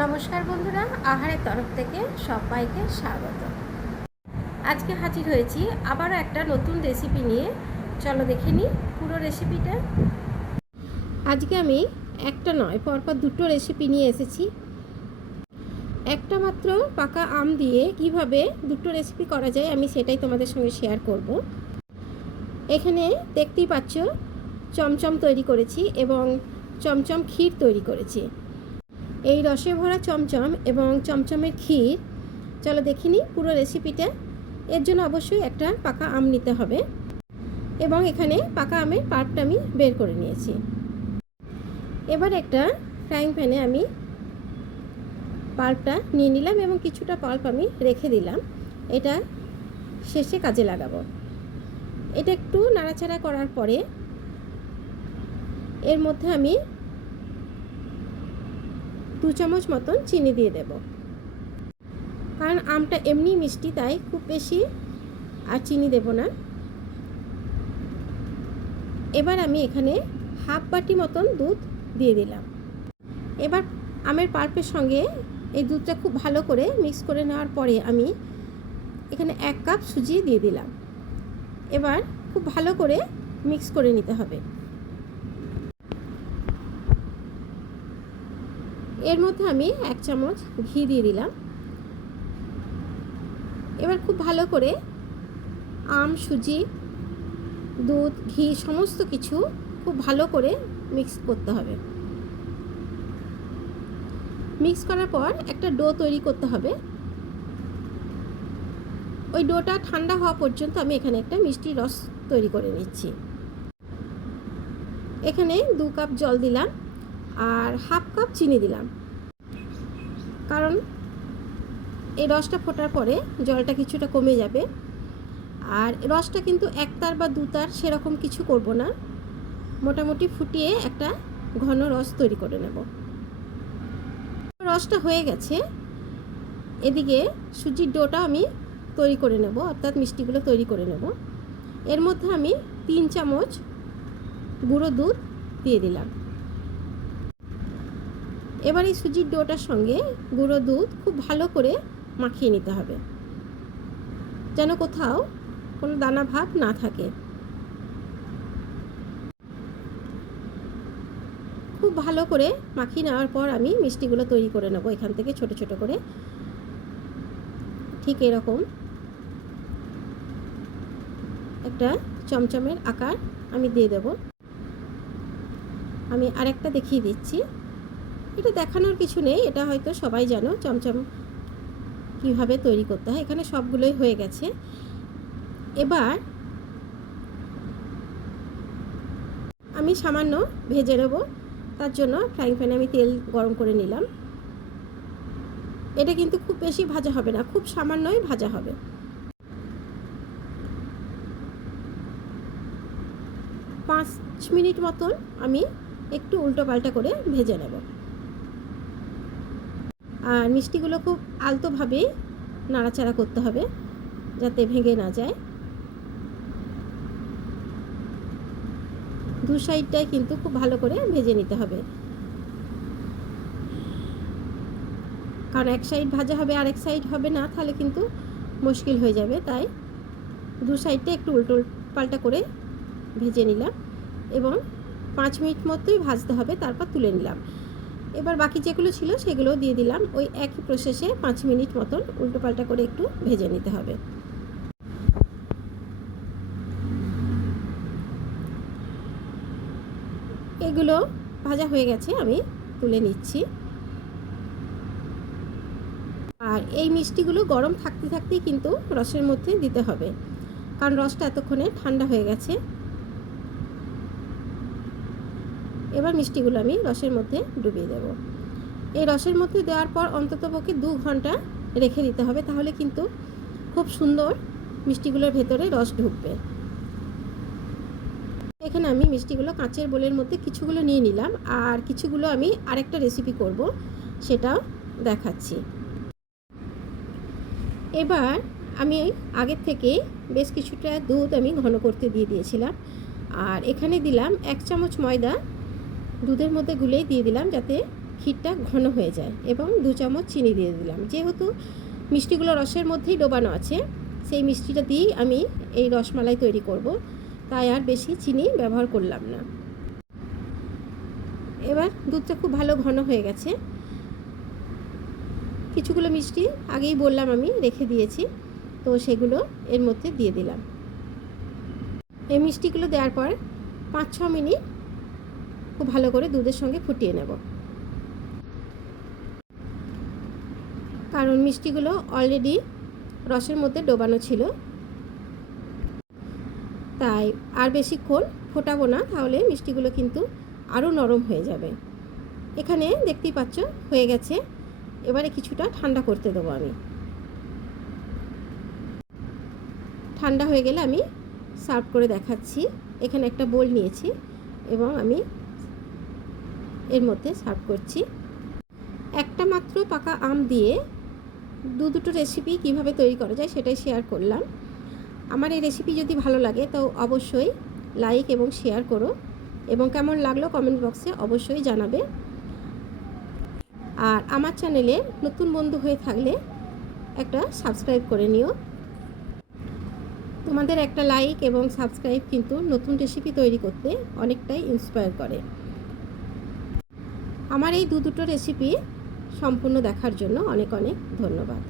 নমস্কার বন্ধুরা, আহারের তরফ থেকে সবাইকে স্বাগত। আজকে হাজির হয়েছি আবারও একটা নতুন রেসিপি নিয়ে। চলো দেখে নিই পুরো রেসিপিটা আজকে আমি একটা নয়, পরপর দুটো রেসিপি নিয়ে এসেছি। একটা মাত্র পাকা আম দিয়ে কীভাবে দুটো রেসিপি করা যায় আমি সেটাই তোমাদের সঙ্গে শেয়ার করব। এখানে দেখতেই পাচ্ছ, চমচম তৈরি করেছি এবং চমচম ক্ষীর তৈরি করেছি। এই রসে ভরা চমচম এবং চমচমের ক্ষীর, চলো দেখিনি পুরো রেসিপিটা এর জন্য অবশ্যই একটা পাকা আম নিতে হবে এবং এখানে পাকা আমের পাল্পটা আমি বের করে নিয়েছি। এবার একটা ফ্রাইং প্যানে আমি পাল্পটা নিয়ে নিলাম এবং কিছুটা পাল্প আমি রেখে দিলাম। এটা শেষে কাজে লাগাবো। এটা একটু নাড়াচাড়া করার পরে এর মধ্যে আমি দু চামচ মতন চিনি দিয়ে দেব। কারণ আমটা এমনি মিষ্টি, তাই খুব বেশি আর চিনি দেব না। এবার আমি এখানে হাফ বাটি মতন দুধ দিয়ে দিলাম। এবার আমের পার্পের সঙ্গে এই দুধটা খুব ভালো করে মিক্স করে নেওয়ার পরে আমি এখানে এক কাপ সুজি দিয়ে দিলাম। এবার খুব ভালো করে মিক্স করে নিতে হবে। এর মধ্যে আমি এক চামচ ঘি দিয়ে দিলাম। এবার খুব ভালো করে আম, সুজি, দুধ, ঘি সমস্ত কিছু খুব ভালো করে মিক্স করতে হবে। মিক্স করার পর একটা ডো তৈরি করতে হবে। ওই ডোটা ঠান্ডা হওয়া পর্যন্ত আমি এখানে একটা মিষ্টি রস তৈরি করে নিচ্ছি। এখানে দু কাপ জল দিলাম। আর হাফ কাপ চিনি দিলাম। কারণ এই রসটা ফোটার পরে জলটা কিছুটা কমে যাবে। আর রসটা কিন্তু একতার বা দুতার সেরকম কিছু করব না। মোটামুটি ফুটিয়ে একটা ঘন রস তৈরি করে নেব। রসটা হয়ে গেছে। এদিকে সুজির ডোটা আমি তৈরি করে নেব, অর্থাৎ মিষ্টিগুলো তৈরি করে নেব। এর মধ্যে আমি তিন চামচ গুঁড়ো দুধ দিয়ে দিলাম। এবার এই সুজির ডোটার সঙ্গে গুঁড়ো দুধ খুব ভালো করে মাখিয়ে নিতে হবে। যেন কোথাও কোনো দানা ভাব না থাকে। খুব ভালো করে মাখিয়ে নেওয়ার পর আমি মিষ্টিগুলো তৈরি করে নেব এখান থেকে ছোট ছোট করে। ঠিক এরকম একটা চমচমের আকার আমি দিয়ে দেব। আমি আরেকটা দেখিয়ে দিচ্ছি। এটা দেখানোর কিছু নেই, এটা হয়তো সবাই জানো, চমচম কীভাবে তৈরি করতে হয়, এখানে সবগুলোই হয়ে গেছে। এবার আমি সামান্য ভেজে নেব, তার জন্য ফ্রাইং প্যানে আমি তেল গরম করে নিলাম। এটা কিন্তু খুব বেশি ভাজা হবে না, খুব সামান্যই ভাজা হবে। পাঁচ মিনিট মতন আমি একটু উল্টো পাল্টা করে ভেজে নেব। আর মিষ্টিগুলো খুব আলতোভাবে নাড়াচাড়া করতে হবে যাতে ভেঙে না যায়। দু সাইডটাই কিন্তু খুব ভালো করে ভেজে নিতে হবে। কারণ এক সাইড ভাজা হবে আর এক সাইড হবে না, তাহলে কিন্তু মুশকিল হয়ে যাবে। তাই দু সাইডটা একটু উল্টো পাল্টা করে ভেজে নিলাম এবং পাঁচ মিনিট মতোই ভাজতে হবে, তারপর তুলে নিলাম। এবার বাকি যেগুলো ছিল সেগুলোও দিয়ে দিলাম। ওই একই প্রসেসে পাঁচ মিনিট মতন উল্টো পাল্টা করে একটু ভেজে নিতে হবে। এগুলো ভাজা হয়ে গেছে, আমি তুলে নিচ্ছি। আর এই মিষ্টিগুলো গরম থাকতে থাকতেই কিন্তু রসের মধ্যে দিতে হবে। কারণ রসটা এতক্ষণে ঠান্ডা হয়ে গেছে। এবার মিষ্টিগুলো আমি রসের মধ্যে ডুবিয়ে দেব। এই রসের মধ্যে দেওয়ার পর অন্তত পক্ষে দু ঘণ্টা রেখে দিতে হবে, তাহলে কিন্তু খুব সুন্দর মিষ্টিগুলোর ভেতরে রস ঢুকবে। এখানে আমি মিষ্টিগুলো কাঁচের বোলের মধ্যে কিছুগুলো নিয়ে নিলাম, আর কিছুগুলো আমি আরেকটা রেসিপি করব, সেটাও দেখাচ্ছি। এবার আমি আগের থেকে বেশ কিছুটা দুধ আমি ঘন করতে দিয়ে দিয়েছিলাম, আর এখানে দিলাম এক চামচ ময়দা দুধের মধ্যে গুলেই দিয়ে দিলাম যাতে ক্ষীরটা ঘন হয়ে যায় এবং দু চামচ চিনি দিয়ে দিলাম। যেহেতু মিষ্টিগুলো রসের মধ্যেই ডোবানো আছে, সেই মিষ্টিটা দিয়েই আমি এই রসমালাই তৈরি করব। তাই আর বেশি চিনি ব্যবহার করলাম না। এবার দুধটা খুব ভালো ঘন হয়ে গেছে। কিছুগুলো মিষ্টি আগেই বললাম আমি, রেখে দিয়েছি। তো সেগুলো এর মধ্যে দিয়ে দিলাম। এই মিষ্টিগুলো দেওয়ার পর পাঁচ ছ মিনিট খুব ভালো করে দুধের সঙ্গে ফুটিয়ে নেব। কারণ মিষ্টিগুলো অলরেডি রসের মধ্যে ডোবানো ছিল। তাই আর বেশিক্ষণ ফোটাবো না, তাহলে মিষ্টিগুলো কিন্তু আরও নরম হয়ে যাবে। এখানে দেখতেই পাচ্ছ, হয়ে গেছে। এবারে কিছুটা ঠান্ডা করতে দেবো আমি। ঠান্ডা হয়ে গেলে আমি সার্ভ করে দেখাচ্ছি। এখানে একটা বোল নিয়েছি এবং আমি এর মধ্যে সার্ভ করছি। একটা মাত্র পাকা আম দিয়ে দু দুটো রেসিপি কীভাবে তৈরি করা যায় সেটাই শেয়ার করলাম। আমার এই রেসিপি যদি ভালো লাগে তো অবশ্যই লাইক এবং শেয়ার করো এবং কেমন লাগল কমেন্ট বক্সে অবশ্যই জানাবে। আর আমার চ্যানেলে নতুন বন্ধু হয়ে থাকলে একটা সাবস্ক্রাইব করে নিও। তোমাদের একটা লাইক এবং সাবস্ক্রাইব কিন্তু নতুন রেসিপি তৈরি করতে অনেকটাই ইন্সপায়ার করে। আমার এই দু দুটো রেসিপি সম্পূর্ণ দেখার জন্য অনেক অনেক ধন্যবাদ।